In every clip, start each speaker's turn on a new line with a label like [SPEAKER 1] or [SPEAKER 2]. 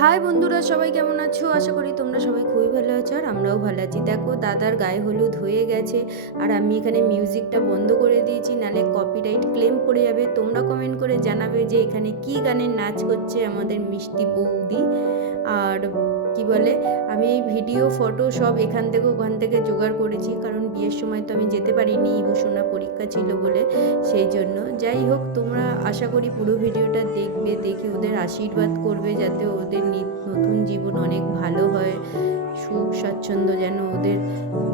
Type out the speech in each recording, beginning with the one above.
[SPEAKER 1] High বন্ধুরা, সবাই কেমন আছো? আশা করি তোমরা সবাই খুবই ভালো আছো আর আমরাও ভালো আছি। দেখো, দাদার গায়ে হলুদ হয়ে গেছে আর আমি এখানে মিউজিকটা বন্ধ করে দিয়েছি, নালে কপিরাইট ক্লেম পড়ে যাবে। তোমরা কমেন্ট করে জানাবে যে এখানে কি গানের নাচ করছে আমাদের মিষ্টি বৌদি। আর কি বলে? আমি ভিডিও ফটো সব এখান থেকে ওখান থেকে জোগাড় করেছি। কারণ বিয়ের সময় তো আমি যেতে পারিনি ভূষণা পরীক্ষা ছিল বলে। সেই জন্য যাই হোক, তোমরা আশা করি পুরো ভিডিওটা দেখবে, দেখে ওদের আশীর্বাদ করবে যাতে ওদের নতুন জীবন অনেক ভালো হয়। সুখ, স্বাচ্ছন্দ্য যেন ওদের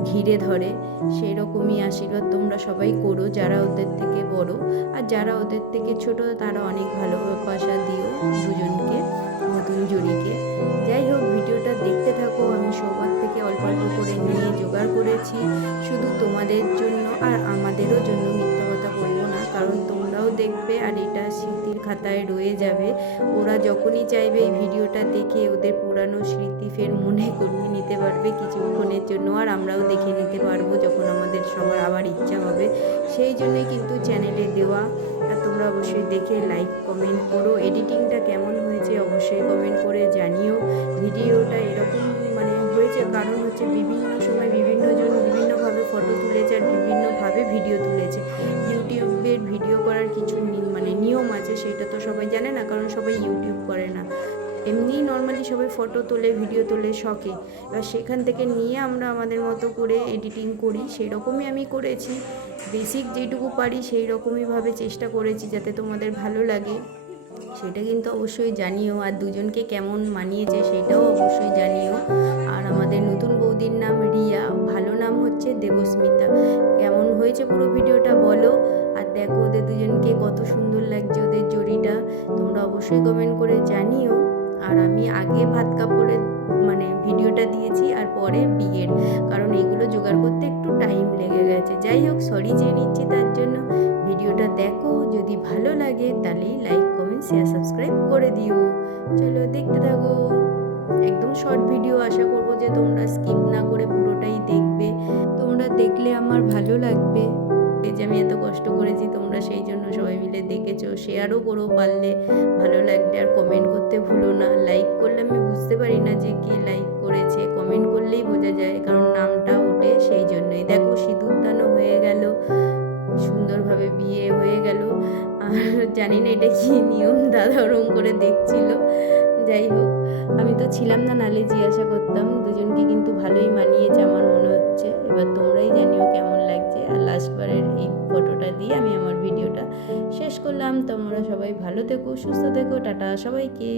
[SPEAKER 1] ঘিরে ধরে। সেই রকমই আশীর্বাদ তোমরা সবাই করো, যারা ওদের থেকে বড়। আর যারা ওদের থেকে ছোট, তারা অনেক ভালোবাসা দিও দুজনকে, নতুন জুড়িকে। তোমাদের জন্য আর আমাদেরও জন্য মিথ্যা কথা বলব না। কারণ তোমরাও দেখবে আর এটা স্মৃতির খাতায় রয়ে যাবে। ওরা যখনই চাইবে এই ভিডিওটা দেখে ওদের পুরানো স্মৃতি ফের মনে করিয়ে নিতে পারবে কিছুক্ষণের জন্য। আর আমরাও দেখে নিতে পারব যখন আমাদের সবার আবার ইচ্ছা হবে। সেই জন্যই কিন্তু চ্যানেলে দেওয়া। আর তোমরা অবশ্যই দেখে লাইক, কমেন্ট করো। এডিটিংটা কেমন হয়েছে অবশ্যই কমেন্ট করে জানিও। ভিডিওটা এরকম মানে হয়েছে কারণ হচ্ছে বিভিন্ন সময় বিভিন্ন আছে, সেটা তো সবাই জানে না, কারণ সবাই ইউটিউব করে না। এমনি নর্মালি সবাই ফটো তোলে ভিডিও তোলে শখে। এবার সেখান থেকে নিয়ে আমরা আমাদের মতো করে এডিটিং করি সেই রকমই আমি করেছি। বেসিক যেটুকু পারি সেই রকমইভাবে চেষ্টা করেছি যাতে তোমাদের ভালো লাগে। সেটা কিন্তু অবশ্যই জানিও, আর দুজনকে কেমন মানিয়েছে সেটাও অবশ্যই জানিও। আর আমাদের নতুন বৌদির নাম রিয়া, ভালো নাম হচ্ছে দেবস্মিতা। কেমন হয়েছে পুরো ভিডিওটা বলো? দেখো ওদের দুজনকে কত সুন্দর লাগছে ওদের জড়িটা। তোমরা অবশ্যই কমেন্ট করে জানিও। আর আমি আগে ভাত কাপড়ের মানে ভিডিওটা দিয়েছি আর পরে বিয়ের। কারণ এগুলো জোগাড় করতে একটু টাইম লেগে গেছে। যাই হোক সরি চেয়ে নিচ্ছি তার জন্য। ভিডিওটা দেখো, যদি ভালো লাগে তাহলে লাইক কমেন্ট শেয়ার সাবস্ক্রাইব করে দিও। চলো দেখতে থাকো। একদম শর্ট ভিডিও আশা করব যে তোমরা স্কিপ সেই জন্য সবাই মিলে দেখেছ শেয়ারও করো পারলে ভালো লাগলে আর কমেন্ট করতে ভুলো না। লাইক করলে আমি বুঝতে পারি না যে কে লাইক করেছে। কমেন্ট করলেই বোঝা যায় কারণ নামটা ওঠে সেই জন্যই। দেখো সিঁদুর দানও হয়ে গেল, সুন্দরভাবে বিয়ে হয়ে গেল। আর জানি না এটা কি নিয়ম, দাদা ওরম করে দেখছিল। যাই হোক, আমি তো ছিলাম না নালে জিজ্ঞাসা করতাম। দুজনকে কিন্তু ভালোই মানিয়েছে আমার মনে হচ্ছে। এবার তোমরাই জানিও কেমন লাগছে। আর লাস্টবারের এই ফটোটা দিয়ে আমি আমার করলাম। তোমরা সবাই ভালো থেকো সুস্থ থেকো টাটা সবাইকে।